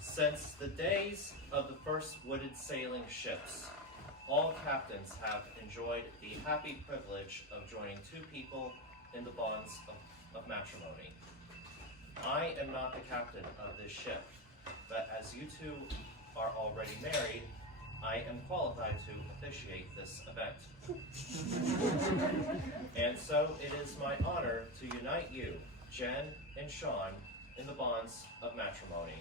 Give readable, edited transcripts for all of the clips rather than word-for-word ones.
Since the days of the first wooded sailing ships, all captains have enjoyed the happy privilege of joining two people in the bonds of matrimony. I am not the captain of this ship, but as you two are already married, I am qualified to officiate this event. And so it is my honor to unite you, Jen and Sean, in the bonds of matrimony.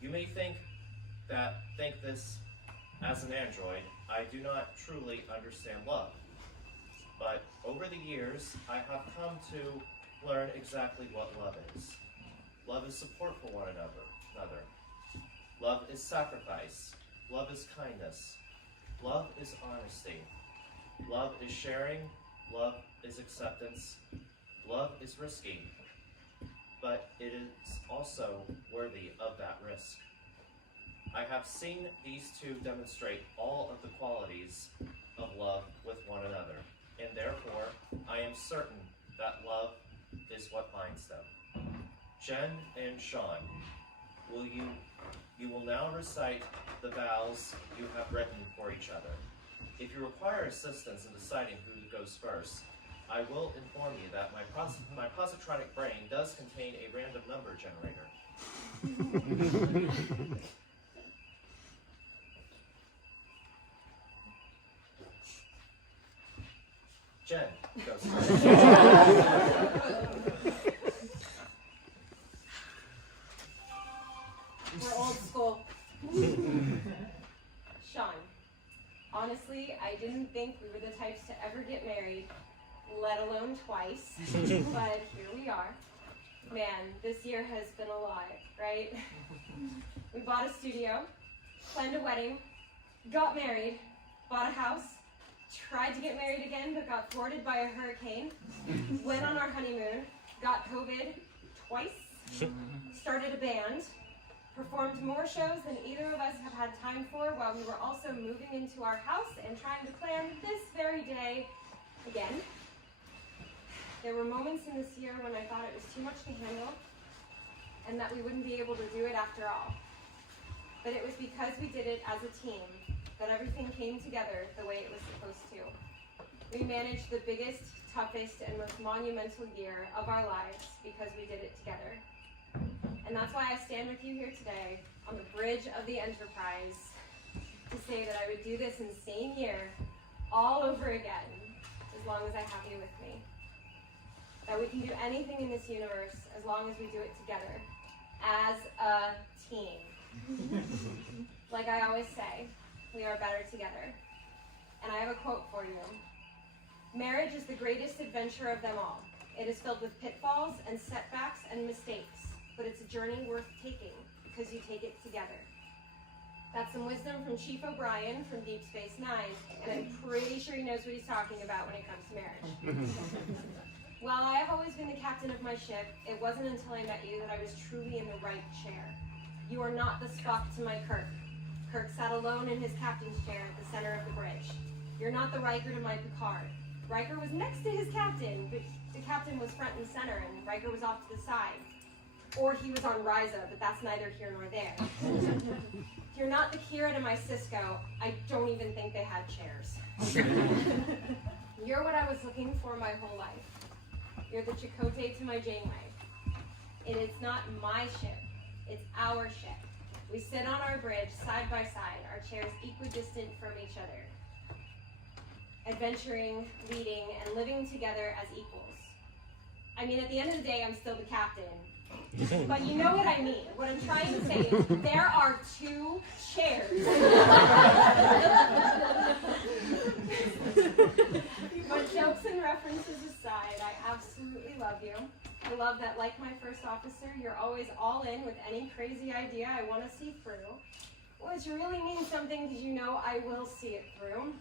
You may think this as an android, I do not truly understand love. But over the years, I have come to learn exactly what love is. Love is support for one another. Love is sacrifice. Love is kindness. Love is honesty. Love is sharing. Love is acceptance. Love is risky. But it is also worthy of that risk. I have seen these two demonstrate all of the qualities of love with one another, and therefore I am certain that love is what binds them. Jen and Sean, you will now recite the vows you have written for each other. If you require assistance in deciding who goes first, I will inform you that my positronic brain does contain a random number generator. Jen goes first. We're old school. Sean, honestly, I didn't think we were the types to ever get married, let alone twice, but here we are. Man, this year has been a lot, right? We bought a studio, planned a wedding, got married, bought a house, tried to get married again but got thwarted by a hurricane, went on our honeymoon, got COVID twice, started a band, performed more shows than either of us have had time for while we were also moving into our house and trying to plan this very day again. There were moments in this year when I thought it was too much to handle and that we wouldn't be able to do it after all. But it was because we did it as a team that everything came together the way it was supposed to. We managed the biggest, toughest, and most monumental year of our lives because we did it together. And that's why I stand with you here today on the bridge of the Enterprise to say that I would do this insane year all over again as long as I have you with me. That we can do anything in this universe as long as we do it together, as a team. Like I always say, we are better together. And I have a quote for you. Marriage is the greatest adventure of them all. It is filled with pitfalls and setbacks and mistakes, but it's a journey worth taking because you take it together. That's some wisdom from Chief O'Brien from Deep Space Nine, and I'm pretty sure he knows what he's talking about when it comes to marriage. While I have always been the captain of my ship, it wasn't until I met you that I was truly in the right chair. You are not the Spock to my Kirk. Kirk sat alone in his captain's chair at the center of the bridge. You're not the Riker to my Picard. Riker was next to his captain, but the captain was front and center, and Riker was off to the side. Or he was on Risa, but that's neither here nor there. You're not the Kira to my Cisco. I don't even think they had chairs. You're what I was looking for my whole life. You're the Chakotay to my Janeway. It is not my ship, it's our ship. We sit on our bridge side by side, our chairs equidistant from each other. Adventuring, leading, and living together as equals. I mean, at the end of the day, I'm still the captain. But you know what I mean. What I'm trying to say is there are two chairs. But jokes and references aside, I absolutely love you. I love that, like my first officer, you're always all in with any crazy idea I want to see through. Which really means something because you know I will see it through.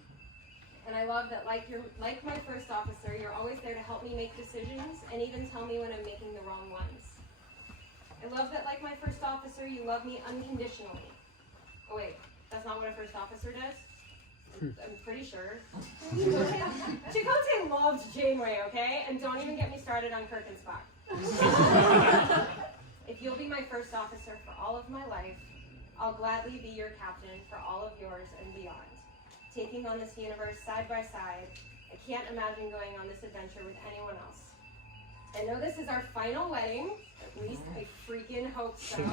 And I love that, like my first officer, you're always there to help me make decisions and even tell me when I'm making the wrong ones. I love that, like my first officer, you love me unconditionally. Oh wait, that's not what a first officer does? I'm pretty sure. Chakotay loved Janeway, okay? And don't even get me started on Kirk and Spock. If you'll be my first officer for all of my life, I'll gladly be your captain for all of yours and beyond. Taking on this universe side by side, I can't imagine going on this adventure with anyone else. I know this is our final wedding, at least I freaking hope so.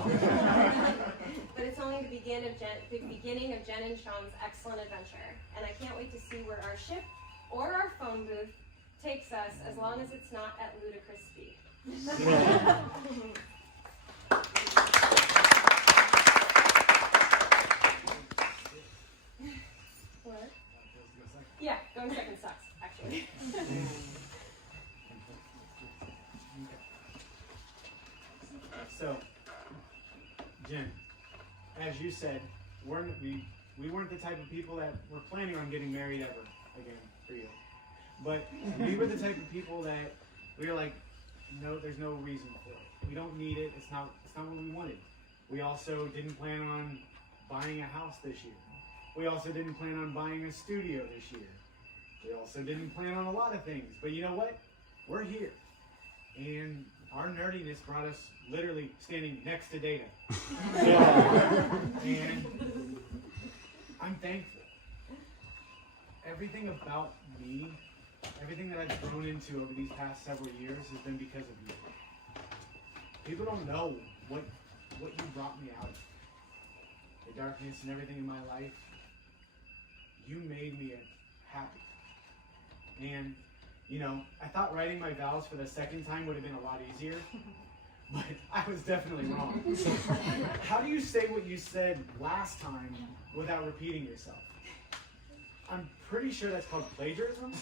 But it's only the beginning of Jen and Sean's excellent adventure. And I can't wait to see where our ship or our phone booth takes us, as long as it's not at ludicrous speed. What? Yeah, going second sucks, actually. So, Jen, as you said, we weren't the type of people that were planning on getting married ever again for you. But we were the type of people that we were like, no, there's no reason for it. We don't need it. It's not what we wanted. We also didn't plan on buying a house this year. We also didn't plan on buying a studio this year. We also didn't plan on a lot of things. But you know what? We're here. And our nerdiness brought us literally standing next to Data. And I'm thankful. Everything about me, everything that I've grown into over these past several years has been because of you. People don't know what you brought me out of. The darkness and everything in my life. You made me happy. And you know, I thought writing my vows for the second time would have been a lot easier, but I was definitely wrong. How do you say what you said last time without repeating yourself? I'm pretty sure that's called plagiarism,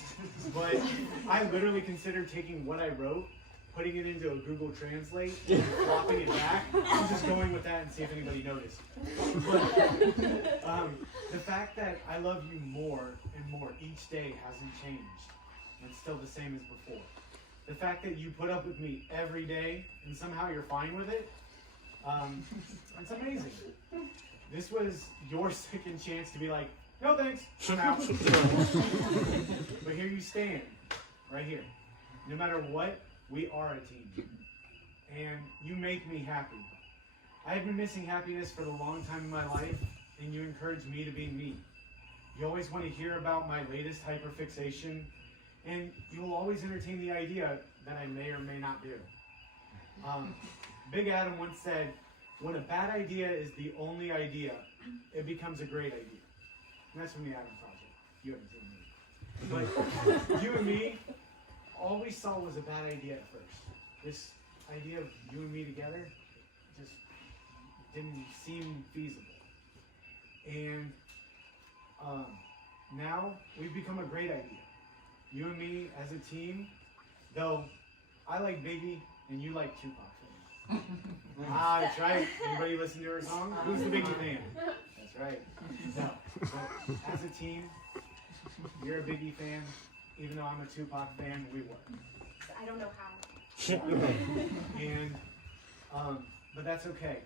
but I literally considered taking what I wrote putting it into a Google Translate, and flopping it back. I'm just going with that and see if anybody noticed. But the fact that I love you more and more each day hasn't changed. It's still the same as before. The fact that you put up with me every day and somehow you're fine with it, it's amazing. This was your second chance to be like, no thanks, I'm out. But here you stand, right here. No matter what, we are a team. And you make me happy. I have been missing happiness for a long time in my life, and you encourage me to be me. You always want to hear about my latest hyperfixation, and you will always entertain the idea that I may or may not do. Big Adam once said, when a bad idea is the only idea, it becomes a great idea. And that's from the Adam Project. You haven't seen me. But you and me, all we saw was a bad idea at first. This idea of you and me together just didn't seem feasible. And now we've become a great idea. You and me as a team, though I like Biggie and you like Tupac. That's right. Anybody listen to her song? Who's the Biggie fan? That's right. No. But as a team, you're a Biggie fan. Even though I'm a Tupac fan, we work. I don't know how. And, but that's okay.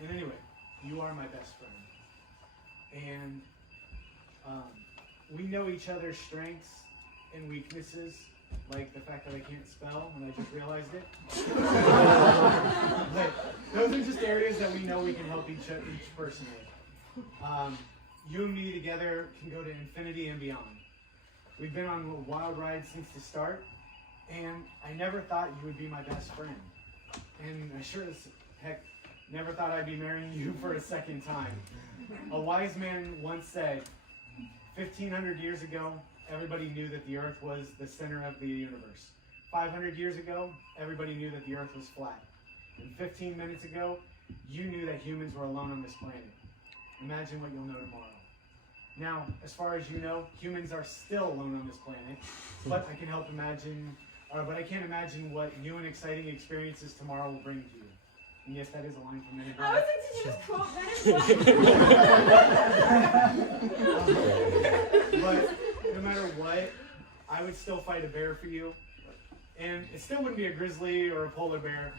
And anyway, you are my best friend. And we know each other's strengths and weaknesses, like the fact that I can't spell, and I just realized it. But those are just areas that we know we can help each person with. You and me together can go to infinity and beyond. We've been on a wild ride since the start, and I never thought you would be my best friend. And I sure as heck never thought I'd be marrying you for a second time. A wise man once said, 1,500 years ago, everybody knew that the earth was the center of the universe. 500 years ago, everybody knew that the earth was flat. And 15 minutes ago, you knew that humans were alone on this planet. Imagine what you'll know tomorrow. Now, as far as you know, humans are still alone on this planet, but I can help imagine, but I can't imagine what new and exciting experiences tomorrow will bring to you. And yes, that is a line from Men in Black. I was like, did you just quote Men in Black? But no matter what, I would still fight a bear for you. And it still wouldn't be a grizzly or a polar bear.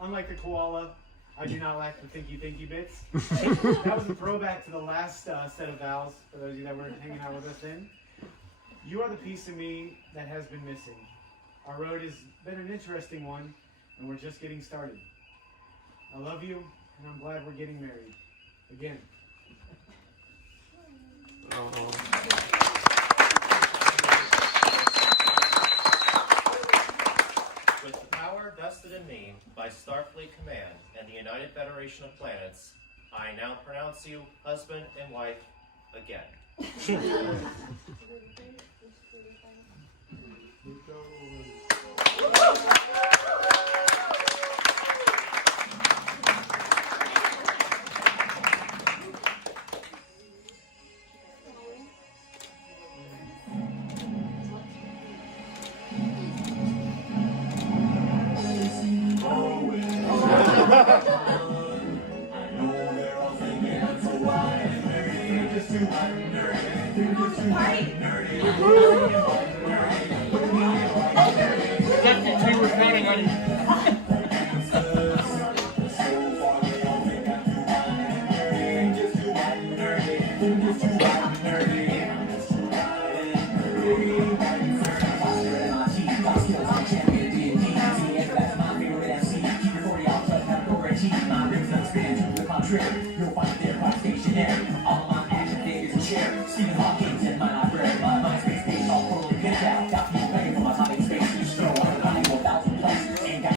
Unlike the koala, I do not lack the thinky bits. That was a throwback to the last set of vows, for those of you that were hanging out with us then. You are the piece of me that has been missing. Our road has been an interesting one, and we're just getting started. I love you, and I'm glad we're getting married. Again. With the power vested in me by Starfleet Command and the United Federation of Planets, I now pronounce you husband and wife again. You'll find their stationary. All my action figures and share. Steven Hawking.